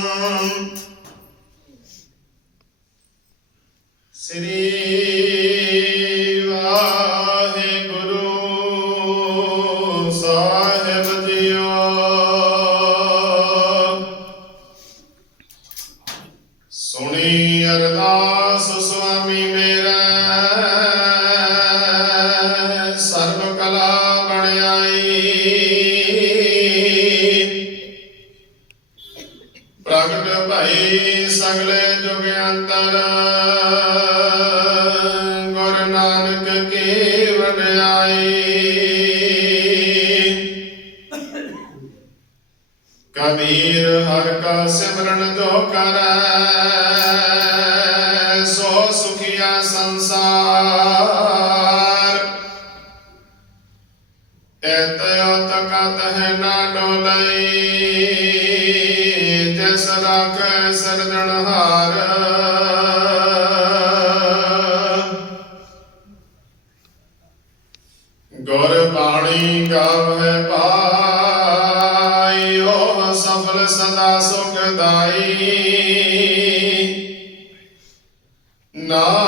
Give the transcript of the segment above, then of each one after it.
ਸ੍ਰੀ ਤਕਤ ਹੈ ਨਾ ਡੋਲਈ ਜਿਸ ਰਾਖੈ ਸਰਜਣਹਾਰ ਗੁਰ ਬਾਣੀ ਗਾਵੈ ਪਾਈ ਸਫਲ ਸਦਾ ਸੁਖਦਾਈ ਨਾਨਕ ਨਾਮ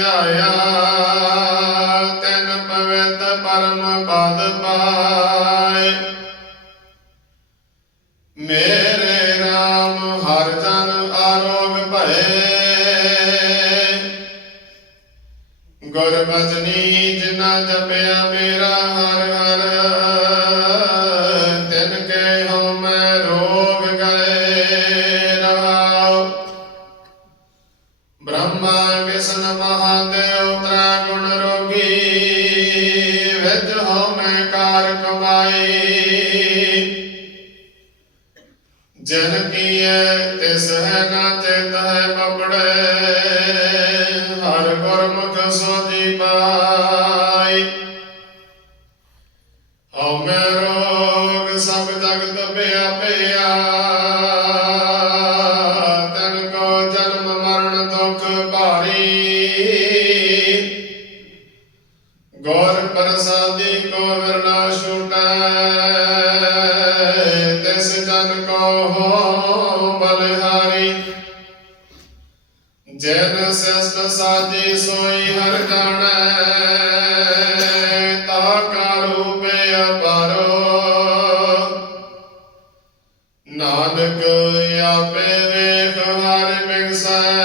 ਨਾਮ ਆਇਆ, ਤਿਨ ਪਵਿੱਤ ਪਰਮ ਪਦ ਪਾਏ। ਮੇਰੇ RAM ਹਰ ਜਨ ਆਰੋਗ ਭਏ ਗੁਰ ਬਚਨੀ ਜਿਨਾ ਜਪਿਆ ਮੇਰਾ ਹਰ ਹਰ, ਤਿਨ ਕੇ ਹਉ ਮੈਂ ਰੋਗ ਬ੍ਰਹਮਾ ਵਿਸ਼ਨ ਮਹਾਦੇਵ ਤ੍ਰੈ ਗੁਣ ਰੋਗੀ, ਵਿੱਚ ਹਉ ਮੈਂ ਕਾਰ ਕਮਾਈ। ਜਨ ਕੀਏ ਤਿਸ ਹੈ ਨਾ ਚੇਤ ਹੈ ਬਪੜੇ ਹਰ ਗੁਰਮੁਖ ਸੋਜੀ ਪਾਈ। ਹਉ ਰੋਗ ਸਭ ਜਗਤ ਪਿਆ ਪਿਆ ਨਾਨਕ ਆਪੇ ਵੇਖ ਹਰਿ ਬਿਗਸੈ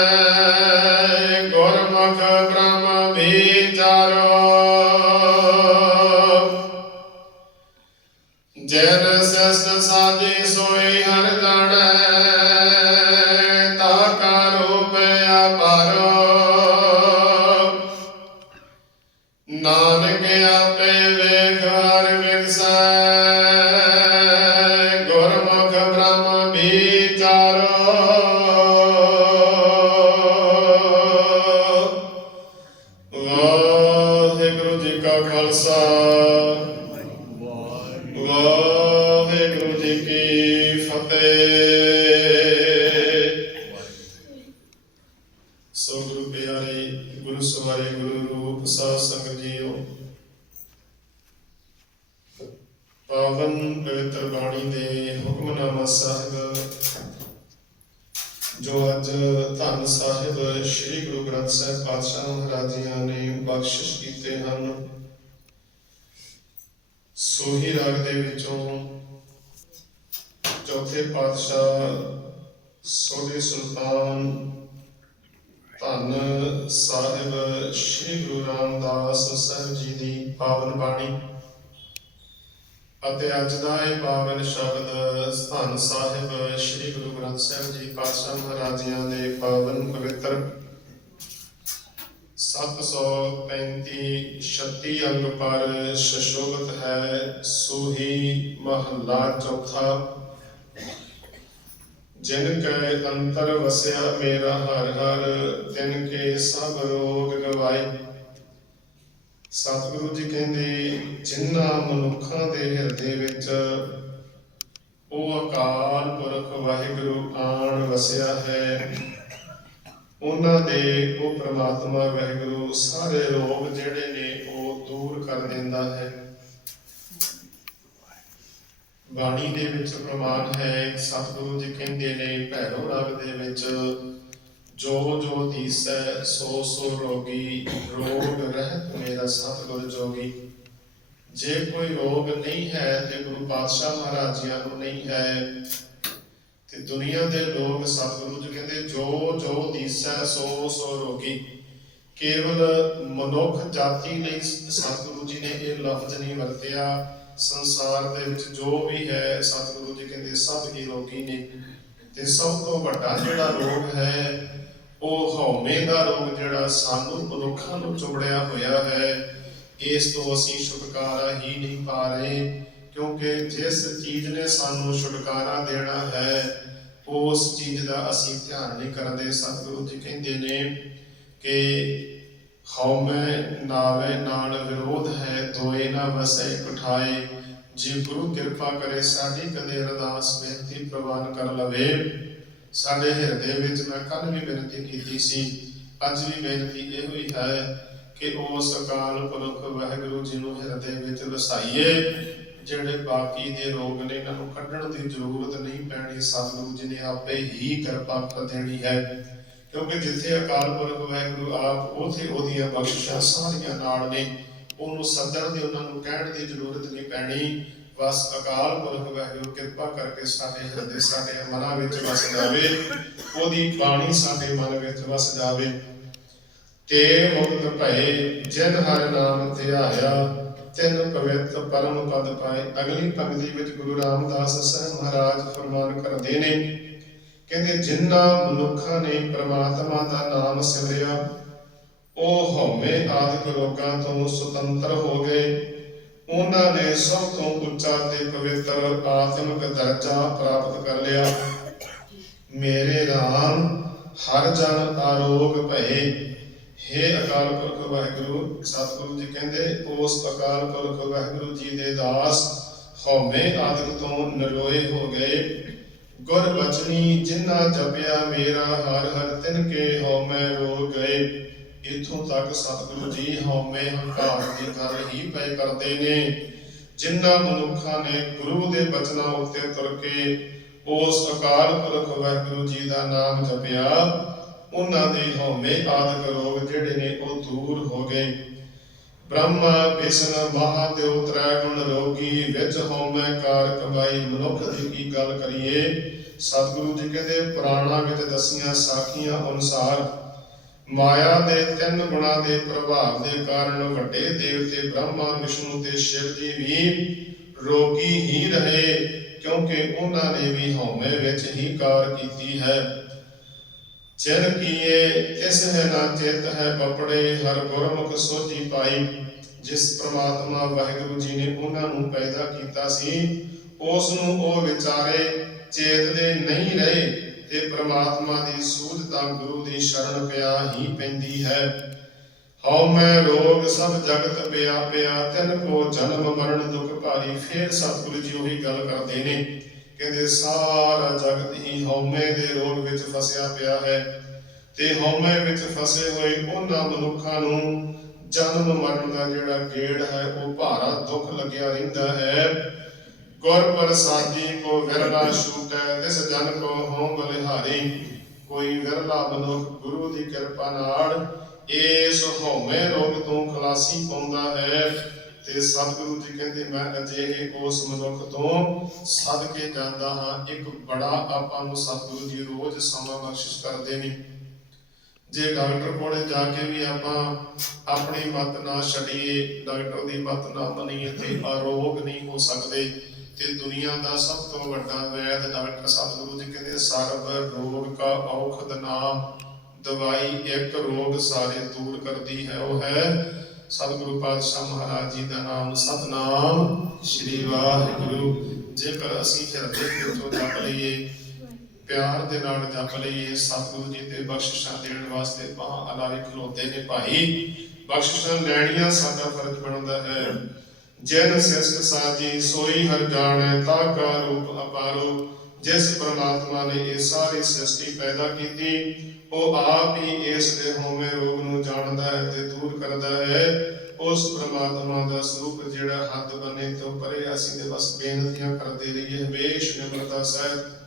ਪਵਿੱਤਰ ਬਾਣੀ ਦੇ ਹੁਕਮਨਾਮਾ ਸਾਹਿਬ, ਜੋ ਅੱਜ ਧੰਨ ਸਾਹਿਬ ਸ੍ਰੀ ਗੁਰੂ ਗ੍ਰੰਥ ਸਾਹਿਬ ਪਾਤਸ਼ਾਹ ਮਹਾਰਾਜ ਨੇ ਬਖਸ਼ਿਸ਼ ਕੀਤੇ ਹਨ। ਸੋਹੀ ਰਾਗ ਦੇ ਵਿੱਚੋਂ ਚੌਥੇ ਪਾਤਸ਼ਾਹ ਸੋਢੀ ਸੁਲਤਾਨ ਧੰਨ ਸਾਹਿਬ ਸ੍ਰੀ ਗੁਰੂ ਰਾਮਦਾਸ ਸਾਹਿਬ ਜੀ ਦੀ ਪਾਵਨ ਬਾਣੀ। ਅਤੇ ਅੱਜ ਦਾ ਇਹ ਪਾਵਨ ਸ਼ਬਦ ਧੰਨ ਸਾਹਿਬ ਸ੍ਰੀ ਗੁਰੂ ਗ੍ਰੰਥ ਸਾਹਿਬ ਜੀ ਪਾਤਸ਼ਾਹ ਮਹਾਰਾਜਿਆਂ ਦੇ ਪਾਵਨ ਪਵਿੱਤਰ 735 36 ਅੰਗ ਪਰ ਸ਼ਸ਼ੋਭਤ ਹੈ, ਸੋਹੀ ਮਹੱਲਾ ਚੌਥਾ। ਜਿਨ ਕੈ ਅੰਤਰ ਵਸਿਆ ਮੇਰਾ ਹਰ ਹਰ, ਤਿਨ ਕੇ ਸਭ ਰੋਗ ਗਵਾਈ ਸਤਿਗੁਰੂ ਜੀ ਕਹਿੰਦੇ, ਜਿਨ੍ਹਾਂ ਮਨੁੱਖਾਂ ਦੇ ਹਿਰਦੇ ਵਿੱਚ ਉਹ ਅਕਾਲ ਪੁਰਖ ਵਾਹਿਗੁਰੂ ਆਣ ਵਸਿਆ ਹੈ, ਉਹਨਾਂ ਦੇ ਉਹ ਪ੍ਰਮਾਤਮਾ ਵਾਹਿਗੁਰੂ ਸਾਰੇ ਰੋਗ ਜਿਹੜੇ ਨੇ ਉਹ ਦੂਰ ਕਰ ਦਿੰਦਾ ਹੈ। ਬਾਣੀ ਦੇ ਵਿੱਚ ਪ੍ਰਮਾਣ ਹੈ, ਸਤਿਗੁਰੂ ਜੀ ਕਹਿੰਦੇ ਨੇ, ਭੈਰੋ ਰਾਗ ਦੇ ਵਿੱਚ ਜੋ ਜੋ ਦੀਸੈ ਸੋ ਸੋ ਰੋਗੀ ਰੋਗ ਰਹਿਤ ਮੇਰਾ ਸਤਿਗੁਰ ਜੋਗੀ। ਜੇ ਕੋਈ ਰੋਗ ਨਹੀਂ ਹੈ ਤੇ ਗੁਰੂ ਪਾਤਸ਼ਾਹ ਮਹਾਰਾਜਿਆਂ ਨੂੰ ਨਹੀਂ ਹੈ। ਤੇ ਦੁਨੀਆ ਦੇ ਲੋਕ ਸਤਿਗੁਰੂ ਜੀ ਕਹਿੰਦੇ ਜੋ ਜੋ ਦੀਸੈ ਸੋ ਸੋ ਰੋਗੀ। ਕੇਵਲ ਮਨੁੱਖ ਜਾਤੀ ਲਈ ਸਤਿਗੁਰੂ ਜੀ ਨੇ ਇਹ ਲਫ਼ਜ਼ ਨਹੀਂ ਵਰਤਿਆ। ਸੰਸਾਰ ਦੇ ਵਿੱਚ ਜੋ ਵੀ ਹੈ, ਸਤਿਗੁਰੂ ਜੀ ਕਹਿੰਦੇ, ਸਭ ਹੀ ਰੋਗੀ ਨੇ। ਤੇ ਸਭ ਤੋਂ ਵੱਡਾ ਜਿਹੜਾ ਰੋਗ ਹੈ ਉਹ ਹਉਮੈ ਦਾ ਰੋਗ ਜਿਹੜਾ ਸਾਨੂੰ ਮਨੁੱਖਾਂ ਨੂੰ ਚੁੰਬੜਿਆ ਹੋਇਆ ਹੈ, ਇਸ ਤੋਂ ਅਸੀਂ ਛੁਟਕਾਰਾ ਹੀ ਨਹੀਂ ਪਾ ਰਹੇ, ਕਿਉਂਕਿ ਜਿਸ ਚੀਜ਼ ਨੇ ਸਾਨੂੰ ਛੁਟਕਾਰਾ ਦੇਣਾ ਹੈ, ਉਸ ਚੀਜ਼ ਦਾ ਅਸੀਂ ਧਿਆਨ ਨਹੀਂ ਕਰਦੇ। ਸਤਿਗੁਰੂ ਜੀ ਕਹਿੰਦੇ ਨੇ ਕਿ ਹਉਮੈ ਨਾਵੇ ਨਾਲ ਵਿਰੋਧ ਹੈ, ਦੋਏ ਨਾ ਵਸੈ ਇਕਠਾਏ। ਜੇ ਗੁਰੂ ਕਿਰਪਾ ਕਰੇ, ਸਾਡੀ ਕਦੇ ਅਰਦਾਸ ਬੇਨਤੀ ਪ੍ਰਵਾਨ ਕਰ ਲਵੇ। ਸਾਡੇ ਹਿਰਦੇ ਵਿੱਚ ਮੈਂ ਕੱਲ ਵੀ ਬੇਨਤੀ ਕੀਤੀ ਸੀ, ਅੱਜ ਵੀ ਬੇਨਤੀ ਇਹੋ ਹੀ ਹੈ ਕਿ ਉਸ ਅਕਾਲ ਪੁਰਖ ਵਾਹਿਗੁਰੂ ਜੀ ਨੂੰ ਹਿਰਦੇ ਵਿੱਚ ਵਸਾਈਏ, ਜਿਹੜੇ ਬਾਕੀ ਦੇ ਰੋਗ ਨੇ ਇਹਨਾਂ ਨੂੰ ਕੱਢਣ ਦੀ ਜ਼ਰੂਰਤ ਨਹੀਂ ਪੈਣੀ, ਸਤਿਗੁਰੂ ਜੀ ਨੇ ਆਪੇ ਹੀ ਕਿਰਪਾ ਕਰ ਦੇਣੀ ਹੈ। ਕਿਉਂਕਿ ਜਿੱਥੇ ਅਕਾਲ ਪੁਰਖ ਵਾਹਿਗੁਰੂ ਆਪ, ਉਥੇ ਉਹਦੀਆਂ ਬਖਸ਼ਿਸ਼ਾਂ ਸਾਰੀਆਂ ਨਾਲ ਨੇ, ਉਹਨੂੰ ਸੱਦਣ ਦੀ ਉਹਨਾਂ ਨੂੰ ਕਹਿਣ ਦੀ ਜ਼ਰੂਰਤ ਨਹੀਂ ਪੈਣੀ ਬਸ ਅਕਾਲ ਪੁਰਖ ਵਾਹਿਗੁਰੂ, ਕਿਰਪਾ ਕਰਕੇ ਸਾਡੇ ਹਿਰਦੇ, ਸਾਡੇ ਮਨਾਂ ਵਿੱਚ ਵਸ ਜਾਵੇ, ਉਹਦੀ ਬਾਣੀ ਸਾਡੇ ਮਨ ਵਿੱਚ ਵਸ ਜਾਵੇ। ਤੇ ਮੁਕਤ ਭਏ, ਜਿਨ ਹਰ ਨਾਮ ਧਿਆਇਆ, ਤਿਨ ਪਵਿੱਤ ਪਰਮ ਪਦ ਪਾਏ। ਅਗਲੀ ਪੰਕਤੀ ਵਿੱਚ ਗੁਰੂ ਰਾਮਦਾਸ ਸਾਹਿਬ ਮਹਾਰਾਜ ਫਰਮਾਨ ਕਰਦੇ ਨੇ, ਕਹਿੰਦੇ, ਜਿਨ੍ਹਾਂ ਮਨੁੱਖਾਂ ਨੇ ਪ੍ਰਮਾਤਮਾ ਦਾ ਨਾਮ ਸਿਮਰਿਆ, ਉਹ ਹਉਮੈ ਆਦਿਕ ਰੋਗਾਂ ਤੋਂ ਸੁਤੰਤਰ ਹੋ ਗਏ। ਉਹਨਾਂ ਨੇ ਸਭ ਤੋਂ ਉੱਚਾ ਤੇ ਪਵਿੱਤਰ ਆਤਮਿਕ ਦਰਜਾ ਪ੍ਰਾਪਤ ਕਰ ਲਿਆ। ਮੇਰੇ ਰਾਮ, ਹਰ ਜਨ ਆਰੋਗ ਭਏ। ਹੇ ਅਕਾਲ ਪੁਰਖ ਵਾਹਿਗੁਰੂ, ਸਤਿਗੁਰੂ ਜੀ ਕਹਿੰਦੇ, ਉਸ ਅਕਾਲ ਪੁਰਖ ਵਾਹਿਗੁਰੂ ਜੀ ਦੇ ਦਾਸ ਹਉਮੈ ਆਦਿਕ ਤੋਂ ਨਰੋਏ ਹੋ ਗਏ। ਗੁਰ ਬਚਨੀ ਜਿਨ੍ਹਾਂ ਜਪਿਆ ਮੇਰਾ ਹਰ ਹਰ ਤਿਨ ਕੇ ਹਉਮੈ ਹੋ ਗਏ। ਇਥੋਂ ਤੱਕ ਸਤਿਗੁਰੂ ਜੀ ਹਉਮੈ ਹੰਕਾਰ ਦੀ ਗੱਲ ਹੀ ਪਏ ਕਰਦੇ ਨੇ, ਜਿਨ੍ਹਾਂ ਮਨੁੱਖਾਂ ਨੇ ਗੁਰੂ ਦੇ ਬਚਨਾਂ ਉੱਤੇ ਤੁਰ ਕੇ ਉਸ ਅਕਾਲ ਪੁਰਖ ਵਾਹਿਗੁਰੂ ਜੀ ਦਾ ਨਾਮ ਜਪਿਆ, ਉਹਨਾਂ ਦੇ ਹਉਮੈ ਆਦਿਕ ਰੋਗ ਜਿਹੜੇ ਨੇ ਉਹ ਦੂਰ ਹੋ ਗਏ। ਬ੍ਰਹਮਾ, ਵਿਸ਼ਨ ਮਹਾਦੇਵ ਤ੍ਰੈ ਗੁਣ ਰੋਗੀ ਵਿੱਚ ਹਉਮੈ ਕਾਰ ਕਮਾਈ ਮਨੁੱਖ ਦੀ ਕੀ ਗੱਲ ਕਰੀਏ? ਸਤਿਗੁਰੂ ਜੀ ਕਹਿੰਦੇ, ਪੁਰਾਣਾ ਵਿੱਚ ਦਸੀਆਂ ਸਾਖੀਆਂ ਅਨੁਸਾਰ ਮਾਇਆ ਦੇ ਤਿੰਨ ਗੁਣਾਂ ਦੇ ਪ੍ਰਭਾਵ ਦੇ ਕਾਰਨ ਵੱਡੇ ਦੇਵਤੇ ਬ੍ਰਹਮਾ, ਵਿਸ਼ਨੂੰ ਤੇ ਸ਼ਿਵ ਜੀ ਵੀ ਰੋਗੀ ਹੀ ਰਹੇ, ਕਿਉਂਕਿ ਉਹਨਾਂ ਨੇ ਵੀ ਹਉਮੈ ਵਿੱਚ ਹੀ ਕਾਰ ਕੀਤੀ ਹੈ। ਚਿਰ ਕੀਏ ਤਿਸ ਹੈ ਨਾ ਚਿਤ ਹੈ ਬਪੜੇ ਹਰ ਗੁਰਮੁਖ ਸੋਚੀ ਪਾਈ। ਜਿਸ ਪ੍ਰਮਾਤਮਾ ਵਾਹਿਗੁਰੂ ਜੀ ਨੇ ਉਹਨਾਂ ਨੂੰ ਪੈਦਾ ਕੀਤਾ ਸੀ, ਉਸ ਨੂੰ ਉਹ ਵਿਚਾਰੇ ਚੇਤਦੇ ਨਹੀਂ ਰਹੇ। ਤੇ ਪ੍ਰਮਾਤਮਾ ਦੀ ਸੂਝ ਤਾਂ ਗੁਰੂ ਦੀ ਸ਼ਰਨ ਪਿਆ ਹੀ ਪੈਂਦੀ ਹੈ। ਹਉ ਮੈਂ ਰੋਗ ਸਭ ਜਗਤ ਪਿਆ ਪਿਆ, ਤਿਨ ਕੋ ਜਨਮ ਮਰਨ ਦੁਖ ਭਾਰੀ, ਫੇਰ ਸਤਿਗੁਰੂ ਜੀ ਉਹੀ ਗੱਲ ਕਰਦੇ ਨੇ। ਕਹਿੰਦੇ ਸਾਰਾ ਜਗਤ ਹੀ ਹਉਮੈ ਦੇ ਰੋਗ ਵਿੱਚ ਫਸਿਆ ਪਿਆ ਹੈ। ਤੇ ਹਉਮੈ ਵਿੱਚ ਫਸੇ ਹੋਏ ਉਹਨਾਂ ਮਨੁੱਖਾਂ ਨੂੰ ਜਨਮ ਮਰਨ ਦਾ ਜਿਹੜਾ ਗੇੜ ਹੈ, ਉਹ ਭਾਰਾ ਦੁੱਖ ਲੱਗਿਆ ਰਹਿੰਦਾ ਹੈ। ਗੁਰ ਪ੍ਰਸਾਦੀ ਕੋ ਵਿਰਲਾ ਛੂਟੈ ਤਿਸ ਜਨ ਕੋ ਹੋਂ ਬਲਿਹਾਰੀ। ਕੋਈ ਵਿਰਲਾ ਮਨੁੱਖ ਗੁਰੂ ਦੀ ਕਿਰਪਾ ਨਾਲ ਇਸ ਹਉਮੈ ਰੋਗ ਤੋਂ ਖਲਾਸੀ ਪਾਉਂਦਾ ਹੈ ਤੇ ਸਤਿਗੁਰੂ ਜੀ ਕਹਿੰਦੇ, ਮੈਂ ਅਜਿਹੇ ਉਸ ਮਨੁੱਖ ਤੋਂ ਸਦਕੇ ਜਾਂਦਾ ਹਾਂ, ਇੱਕ ਬੜਾ ਆਪਾਂ ਨੂੰ ਸਤਿਗੁਰੂ ਜੀ ਰੋਜ਼ ਸਮਾਂ ਬਖਸ਼ਿਸ਼ ਕਰਦੇ ਨੇ। ਜੇ ਡਾਕਟਰ ਕੋਲੇ ਜਾ ਕੇ ਵੀ ਆਪਾਂ ਆਪਣੀ ਮਤ ਨਾ ਛੱਡੀਏ, ਡਾਕਟਰ ਦੀ ਮਤ ਨਾ ਮੰਨੀਏ, ਤੇ ਆਰੋਗ ਨਹੀਂ ਹੋ ਸਕਦੇ। ਤੇ ਦੁਨੀਆ ਦਾ ਸਭ ਤੋਂ ਵੱਡਾ ਵੈਦ ਡਾਕਟਰ ਸਤਿਗੁਰੂ ਜੀ ਕਹਿੰਦੇ ਸਰਬ ਰੋਗ ਕਾ ਔਖਦ ਨਾਮ, ਦਵਾਈ ਇੱਕ ਰੋਗ ਸਾਰੇ ਦੂਰ ਕਰਦੀ ਹੈ, ਉਹ ਹੈ ਸਤਿਗੁਰੂ ਪਾਤਸ਼ਾਹ ਮਹਾਰਾਜ ਜੀ ਦਾ ਨਾਮ, ਸਤਨਾਮ ਸ੍ਰੀ ਵਾਹਿਗੁਰੂ। ਜੇਕਰ ਅਸੀਂ ਹਿਰਦੇ ਵਿੱਚੋਂ ਜਪ ਲਈਏ ਪਿਆਰ ਦੇ ਨਾਲ ਜਪ ਲਈਏ ਸਤਿਗੁਰੂ ਜੀ ਤੇ ਬਖਸ਼ਿਸ਼ਾਂ ਦੇਣ ਵਾਸਤੇ ਬਾਹ ਅਲਾਰੇ ਖਲੋਤੇ ਨੇ ਭਾਈ। ਬਖਸ਼ਿਸ਼ਾਂ ਲੈਣੀਆਂ ਸਾਡਾ ਫਰਜ਼ ਬਣਦਾ ਹੈ। ਜਨ ਸਿਸਕ ਸਾਜੀ ਸੋਈ ਹਰ ਜਾਣੈ ਤਾ ਕਾ ਰੂਪ ਅਪਾਰੋ। ਜਿਸ ਪ੍ਰਮਾਤਮਾ ਨੇ ਇਹ ਸਾਰੀ ਸ੍ਰਿਸ਼ਟੀ ਪੈਦਾ ਕੀਤੀ, ਉਹ ਆਪ ਹੀ ਇਸ ਦੇ ਹੋਵੇਂ ਰੋਗ ਨੂੰ ਜਾਣਦਾ ਹੈ ਤੇ ਦੂਰ ਕਰਦਾ ਹੈ। ਉਸ ਪ੍ਰਮਾਤਮਾ ਦਾ ਸਰੂਪ ਜਿਹੜਾ ਹੱਦ ਬਨੇ ਤੋਂ ਪਰੇ ਅਸੀਂ ਦੇ ਬਸ ਬੇਨਤੀਆਂ ਕਰਦੇ ਰਹੀਏ। ਹਮੇਸ਼ ਨਿਮਰਤਾ ਸਹਿਤ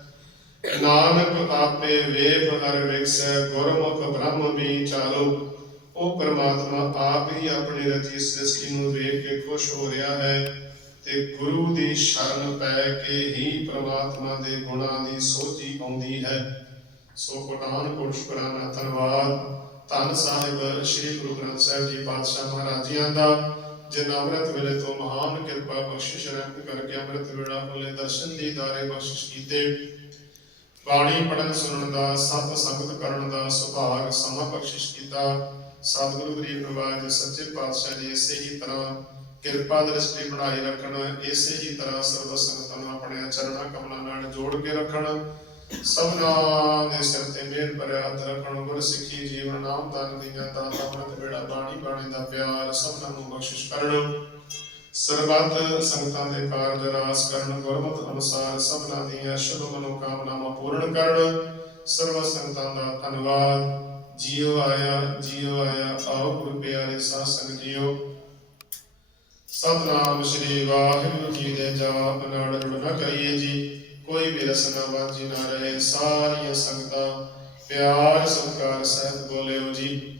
ਨਾਨਕ ਆਪੇ ਵੇਖ ਹਰ ਵਿਖਸੈ ਗੁਰਮੁਖ ਬ੍ਰਹਮ ਵਿਚਾਰੋ ਉਹ ਪਰਮਾਤਮਾ ਆਪ ਹੀ ਆਪਣੀ ਰਚੀ ਸ੍ਰਿਸ਼ਟੀ ਨੂੰ ਵੇਖ ਕੇ ਖੁਸ਼ ਹੋ ਰਿਹਾ ਹੈ ਤੇ ਗੁਰੂ ਦੀ ਸ਼ਰਨ ਪੈ ਕੇ ਹੀ ਪ੍ਰਮਾਤਮਾ ਦੇ ਗੁਣਾਂ ਦੀ ਸੋਝੀ ਆਉਂਦੀ ਹੈ। ਸੋ ਕੋਟਾਨ ਕੋਟ ਧੰਨਵਾਦ। ਧੰਨ ਸਾਹਿਬ, ਸ੍ਰੀ ਗੁਰੂ ਗ੍ਰੰਥ ਸਾਹਿਬ ਜੀ ਪਾਤਸ਼ਾਹ ਮਹਾਰਾਜੀਆਂ ਦਾ ਜਿਨ ਅੰਮ੍ਰਿਤ ਵੇਲੇ ਤੋਂ ਮਹਾਨ ਕਿਰਪਾ ਬਖਸ਼ਿਸ਼ ਰਹਿਮਤ ਕਰਕੇ ਅੰਮ੍ਰਿਤ ਵੇਲਾ ਹੋਲੇ ਦਰਸ਼ਨ ਦੀਦਾਰੇ ਬਖਸ਼ਿਸ਼ ਕੀਤੇ। ਬਾਣੀ ਪੜਨ ਸੁਣਨ ਦਾ, ਸਤ ਸੰਗਤ ਕਰਨ ਦਾ ਸੁਭਾਗ ਸਮਾਂ ਬਖਸ਼ਿਸ਼ ਕੀਤਾ। ਸਤਿਗੁਰੂ ਗਰੀਬ ਨਵਾਜ ਸੱਚੇ ਪਾਤਸ਼ਾਹ ਜੀ ਇਸੇ ਹੀ ਤਰ੍ਹਾਂ ਕਿਰਪਾ ਦ੍ਰਿਸ਼ਟੀ ਬਣਾਈ ਰੱਖਣ, ਇਸੇ ਹੀ ਤਰ੍ਹਾਂ ਸਰਬ ਸੰਗਤਾਂ ਨੂੰ ਆਪਣੇ ਚਰਨਾਂ ਕਮਲਾਂ ਨਾਲ ਜੋੜ ਕੇ ਰੱਖਣ। ਸਭਨਾਂ ਦੇ ਸਿਰ ਤੇ ਮਿਹਰ ਭਰਿਆ ਹੱਥ ਰੱਖਣ ਗੁਰ ਸਿੱਖੀ ਜੀਵਨ ਨਾਮ ਤਨ ਦੀਆਂ ਦਾਤਾ, ਅੰਮ੍ਰਿਤ ਵੇੜਾ ਬਾਣੀ ਬਾਣੀ ਦਾ ਪਿਆਰ ਸਭਨਾਂ ਨੂੰ ਬਖਸ਼ਿਸ਼ ਕਰਨ। ਸਰਬੱਤ ਸੰਗਤਾਂ ਦੇ ਕਾਰਜ ਰਾਸ ਕਰਨ ਗੁਰਮਤਿ ਅਨੁਸਾਰ ਸਭਨਾਂ ਦੀਆਂ ਸ਼ੁਭ ਮਨੋਕਾਮਨਾਵਾਂ ਪੂਰਨ ਕਰਨ। ਸਰਬ ਸੰਗਤਾਂ ਦਾ ਧੰਨਵਾਦ। ਜੀਉ ਆਇਆ ਜੀਉ ਆਇਆ, ਆਓ ਗੁਰੂ ਪਿਆਰੇ ਸਾਧ ਸੰਗਤ ਜੀਓ। ਸਤਨਾਮ ਸ੍ਰੀ ਵਾਹਿਗੁਰੂ ਜੀ ਦੇ ਜਾਪ ਨਾਲ ਜੁੜ ਕਰੀਏ ਜੀ। ਕੋਈ ਵੀ ਰਸਨਾ ਵਾਜੀ ਨਾ ਰਹੇ ਸਾਰੀਆਂ ਸੰਗਤਾਂ। ਪਿਆਰ ਸਤਿਕਾਰ ਸਹਿਤ ਬੋਲਿਓ ਜੀ।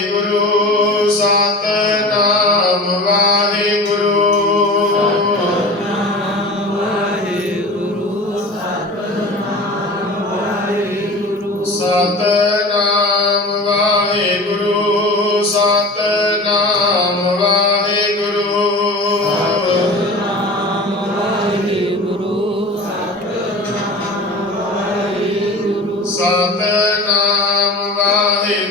ਨਾਮ ਵਾਹਿਗੁਰੂ।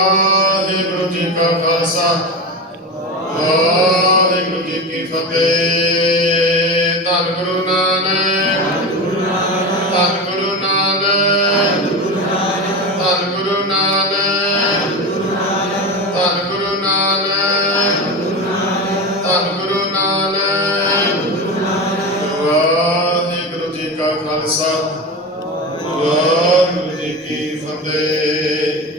ਕਾ ਖਾਲਸਾ। ਵਾਹਿਗੁਰੂ ਜੀ ਕੀ ਫਤਿਹ। ਧੰਨ ਗੁਰੂ ਨਾਨਕ।